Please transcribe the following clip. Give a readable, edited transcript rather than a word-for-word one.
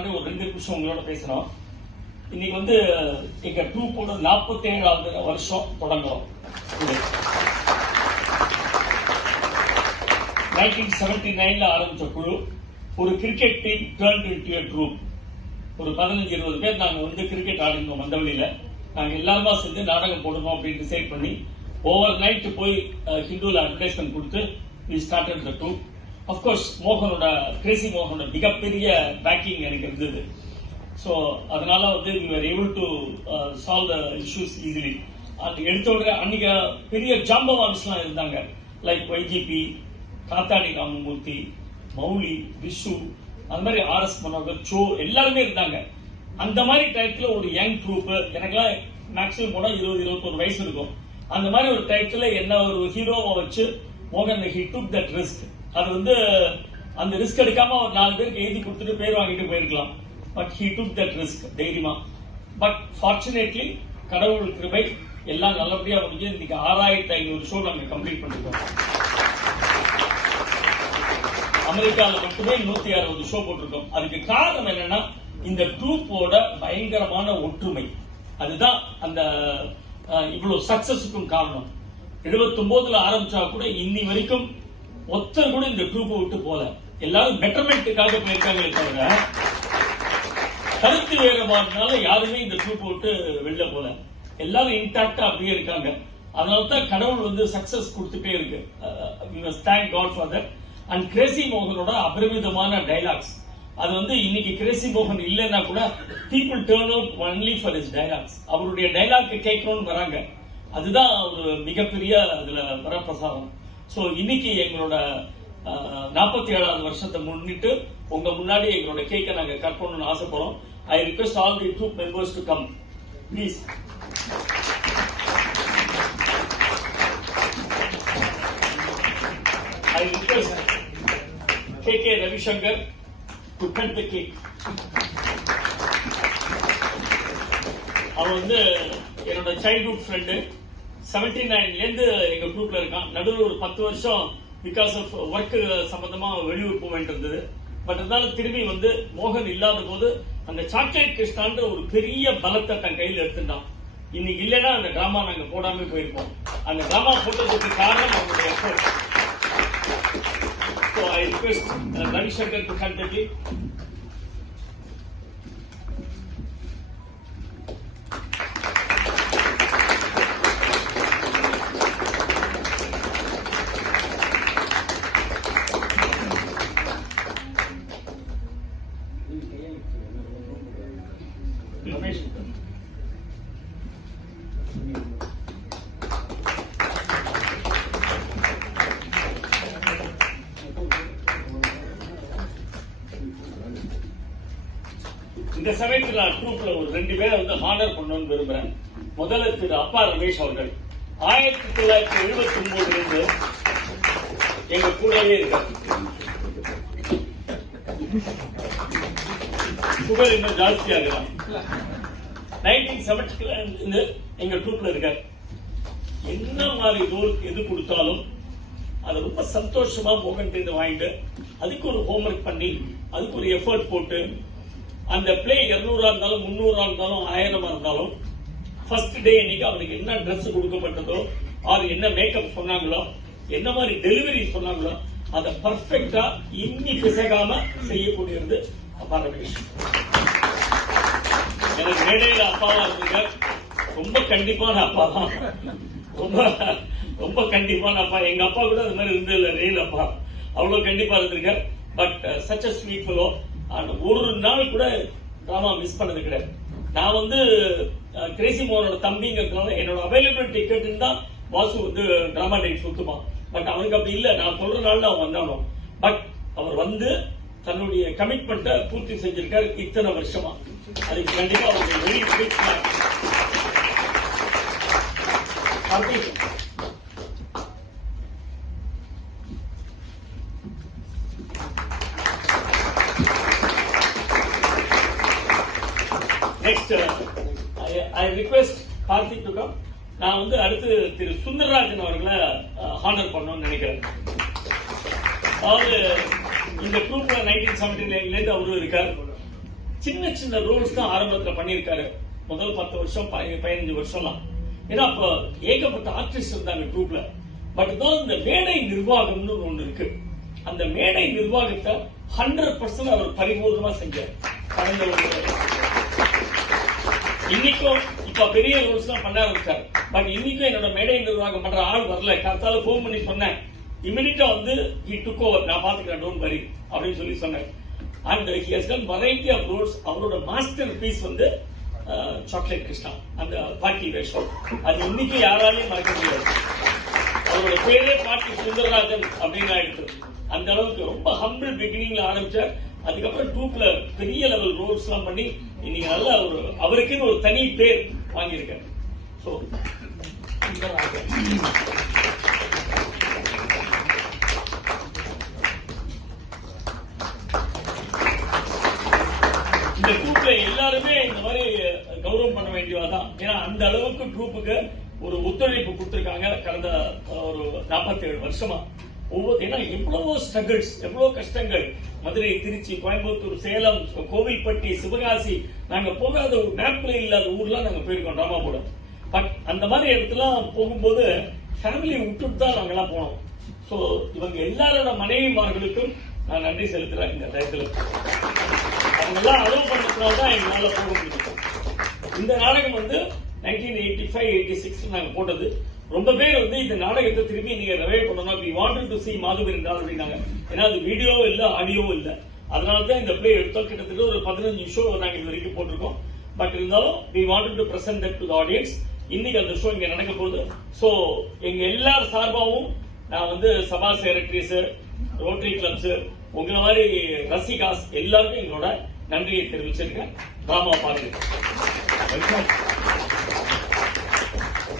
முன்னாடி ஒரு 2 நிமிஷம் உங்களோட பேசுறோம். இன்னைக்கு வந்து எங்க ட்ரூப்போட 47வது வருஷம் தொடங்குறோம். 1979 ஆரம்பிச்ச குழு ஒரு cricket team turn into a troupe. ஒரு 15-20 பேர் நாங்க வந்து கிரிக்கெட் ஆடினோம் மந்தவெளியில. நாங்க எல்லாருமா சேர்ந்து நாடகம் போடணும் அப்படின்னு டிசைட் பண்ணி ஓவர் நைட் போய் ஹிந்துல அட்வர்டைஸ்மெண்ட் கொடுத்து we started the troupe. Of course மோகனோட கிரேசி மோகனோட மிகப்பெரிய பேக்கிங் எனக்கு இருந்தது. ஸோ அதனால வந்து we were able to solve the issues easily. அது எடுத்த உடனே அன்னைக்கு பெரிய ஜாம்பவான்ஸ்லாம் இருந்தாங்க. லைக் YGP, காத்தாடி ராமமூர்த்தி, மௌலி, விஷு, அந்த மாதிரி RS மனோகர், சோ எல்லாருமே இருந்தாங்க. அந்த மாதிரி டைத்துல ஒரு யங் ட்ரூப், எனக்குலாம் மேக்ஸிமம் போனா 20-21 வயசு இருக்கும். அந்த மாதிரி ஒரு டைத்துல என்ன ஒரு ஹீரோவை வச்சு மோகன் he took that risk. அது வந்து அந்த ரிஸ்க் எடுக்காம ஒரு 4 பேருக்கு எழுதி கொடுத்துட்டு பேர் வாங்கிட்டு போயிருக்கலாம். But he took that risk தைரியமா. பட் ஃபார்ச்சுனேட்லி கடவுள் கிருபை எல்லாம் நல்லபடியா முடிஞ்சு இன்னைக்கு 6500 ஷோ நாங்க கம்ப்ளீட் பண்ணிருக்கோம். அமெரிக்காவில் மட்டுமே 160 ஷோ போட்டிருக்கோம். அதுக்கு காரணம் என்னன்னா இந்த ட்ரூப்போட பயங்கரமான ஒற்றுமை. அதுதான் அந்த இவ்வளவு சக்சஸுக்கும் காரணம். 79ல ஆரம்பிச்சா கூட இன்னி வரைக்கும் ஒருத்தர் கூட இந்த ட்ரூப்பை விட்டு போல. எல்லாரும் பெட்டர்மெண்ட்டுக்காக போயிருக்காங்களே தவிர கருத்து வேறுபாடுனால யாருமே இந்த ட்ரூப்பை விட்டு வெளில போல. எல்லாரும் இன்டாக்டா அப்படியே இருக்காங்க. அதனாலதான் கடவுள் வந்து சக்சஸ் கொடுத்துட்டே இருக்கு. we must thank God for that. And crazy மோகனோட அபரிமிதமான டைலாக்ஸ். அது வந்து இன்னைக்கு கிரேசி மோகன் இல்லைன்னா கூட people turn out only for his dialogues. அவருடைய டைலாக் கேட்கணும்னு வராங்க. அதுதான் ஒரு மிகப்பெரிய அதுல வரப்பிரசாதம். சோ இன்னைக்கு எங்களோட 47வது வருஷத்தை முன்னிட்டு உங்க முன்னாடி எங்களோட கேக்கை நாங்க கட் பண்ணணும்னு ஆசைப்படுறோம். I request all the troupe members to come please. I request KK Ravishankar to cut the cake. அவன் வந்து என்னோட சைல்ட்ஹுட் ஃப்ரெண்டு. 79ல இருந்து எங்க குரூப்ல இருக்கான். நடுவில் ஒரு 10 வருஷம் பிகாஸ் ஆஃப் ஒர்க் சம்பந்தமா வெளியூர் போக வேண்டியிருந்தது. பட் இருந்தாலும் திரும்பி வந்து மோகன் இல்லாத போது அந்த சாக்லேட் கிருஷ்ணான்ற ஒரு பெரிய பலத்தை தன் கையில் எடுத்துட்டான். இன்னைக்கு இல்லைன்னா அந்த டிராமா நாங்க போடாம போயிருப்போம். அந்த டிராமா போட்டதுக்கு காரணம் அவங்களுடைய effort. So I request Ravi Shankar to cut the cake. Ramesh. இந்த சமயத்தில் நான் ட்ரூப்ல ஒரு 2 பேரை வந்து ஹானர் பண்ணணும்னு விரும்புறேன். முதல்ல திரு அப்பா ரமேஷ் அவர்கள் 1979 இருந்து எங்க கூடவே இருக்கார். சுகர் இன்னும் ஜாஸ்தியா இருக்கலாம். 1970 இருந்து எங்க ட்ரூப்ல இருக்கார். என்ன மாதிரி ரோல் எது கொடுத்தாலும் அதை ரொம்ப சந்தோஷமா மோகன் இருந்து வாங்கிட்டு அதுக்கு ஒரு ஹோம்ஒர்க் பண்ணி அதுக்கு ஒரு எஃபர்ட் போட்டு அந்த பிளே 200 இருந்தாலும் 300 இருந்தாலும் 1000 இருந்தாலும் ஃபர்ஸ்ட் டே இன்னைக்கு அவனுக்கு என்ன ட்ரெஸ் கொடுக்கப்பட்டதோ ஆர் என்ன மேக்கப் சொன்னாங்களோ என்ன மாதிரி டெலிவரி சொன்னாங்களோ அதை பர்ஃபெக்டா இன்னி பிசகாம செய்யக்கூடியது அப்பா ரமேஷ். எனக்கு மேடையில அப்பாவா இருந்தீங்க. ரொம்ப கண்டிப்பான அப்பா தான். ரொம்ப ரொம்ப கண்டிப்பான அப்பா. எங்க அப்பா கூட அது மாதிரி இருந்தது இல்லை. ரெயில் அப்பா அவ்வளவு கண்டிப்பா இருந்திருக்கார். But such a sweet fellow. ஒரு நாள் கூட டிராமா மிஸ் பண்ணது கிடையாது. நான் வந்து கிரேசி மோகனோட தம்பிங்கிறதுனால என்னோட அவைலபிலிட்டி கேட்டு தான் வாசு வந்து டிராமா டைட் சுத்துவான். பட் அவனுக்கு அப்படி இல்லை. நான் சொல்ற நாள் அவன் வந்தானோ. பட் அவர் வந்து தன்னுடைய கமிட்மெண்ட்டை பூர்த்தி செஞ்சிருக்காரு இத்தனை வருஷமா. அதுக்கு கண்டிப்பா அவருக்கு very big next I request Karthik to come. நான் வந்து அடுத்து திரு சுந்தரராஜன் அவர்களை ஹானர் பண்ணணும்னு நினைக்கிறேன். அதாவது இந்த குரூப்ல 1979 அவரும் இருக்கார். சின்ன சின்ன ரோல்ஸ் தான் ஆரம்பத்துல பண்ணியிருக்காரு. முதல் 10 வருஷம் 15 வருஷம்லாம். ஏன்னா அப்ப ஏகப்பட்ட ஆர்டிஸ்ட் இருந்தாங்க ட்ரூப்ல. பட் தான் இந்த மேடை நிர்வாகம்னு ஒண்ணு இருக்கு. அந்த மேடை நிர்வாகத்தை 100% அவர் பரிபூர்ணமா செஞ்சார். கடந்த இன்னைக்கும் இப்ப பெரிய ரோல்ஸ் எல்லாம் பண்ண ஆரம்பிச்சாரு. பட் இன்னைக்கும் என்னோட மேடை நிர்வாகம் பண்ற ஆள் வரல. கரெக்டால போன் பண்ணி சொன்னேன், இமிடியா வந்து he took over, நான் பாத்துக்கிறேன், டோன்ட் வரி அப்படின்னு சொல்லி சொன்னேன். And he has done variety of roles. அவரோட மாஸ்டர் பீஸ் வந்து சாக்லேட் கிருஷ்ணா, அந்த பாட்டி வேஷம். அது இன்னைக்கு யாராலையும் மறக்க முடியாது. அவரோட பேரே பாட்டி சுந்தரராஜன் அப்படின்னு ஆயிடுச்சு. அந்த அளவுக்கு ரொம்ப ஹம்பிள் பிகினிங்ல ஆரம்பிச்சார். அதுக்கப்புறம் ட்ரூப்ல பெரிய லெவல் ரோல்ஸ் எல்லாம் பண்ணி இன்னைக்கு நல்ல அவருக்குன்னு ஒரு தனி பேர் வாங்கியிருக்காரு. சோ இந்த ட்ரூப்ல எல்லாருமே இந்த மாதிரி கௌரவம் பண்ண வேண்டியதான். ஏன்னா அந்த அளவுக்கு ட்ரூப்புக்கு ஒரு ஒத்துழைப்பு கொடுத்திருக்காங்க கடந்த ஒரு 47 வருஷமா. ஏன்னா எவ்வளவோ ஸ்ட்ரகிள்ஸ், எவ்வளவு கஷ்டங்கள். மதுரை, திருச்சி, கோயம்புத்தூர், சேலம், கோவில்பட்டி, சிவகாசி, நாங்க போகாத ஒரு மேப்ல இல்லாத ஊர்லாம் நாங்க போயிருக்கோம் டிராமா போட. பட் அந்த மாதிரி இடத்துல போகும்போது ஃபேமிலியை விட்டுட்டு தான் நாங்கெல்லாம் போனோம். சோ இவங்க எல்லாரோட மனைவிமார்களுக்கும் நான் நன்றி செலுத்துறேன். இந்த டயத்துல அவங்க எல்லாம் அலோவ் பண்ணதுனால்தான் எங்களால போக முடியும். இந்த நாடகம் வந்து 1985-86 நாங்க போட்டது. ரொம்ப பேர் வந்து இந்த நாடகத்தை திரும்பி நீங்க ரிவைவ் பண்ணணும், we wanted to see Madhavan என்றால் அப்படின்னாங்க. ஏன்னா அது வீடியோவும் இல்ல, ஆடியோவும் இல்ல. அதனாலதான் இந்த பிளே எடுத்தோம். கிட்டத்தட்ட ஒரு 15 ஷோ நாங்க இது வரைக்கும் போட்டிருக்கோம். பட் இருந்தாலும் we wanted to present that to the audience. இன்னைக்கு அந்த ஷோ இங்க நடக்க போகுது. சோ எங்க எல்லார் சார்பாவும் நான் வந்து சபா செக்ரட்டரிஸ், ரோட்டரி கிளப்ஸ், உங்களை மாதிரி ரசிகாஸ் எல்லாருக்கும் எங்களோட நன்றியை தெரிவிச்சிருக்கேன். டிராமா பாருங்க.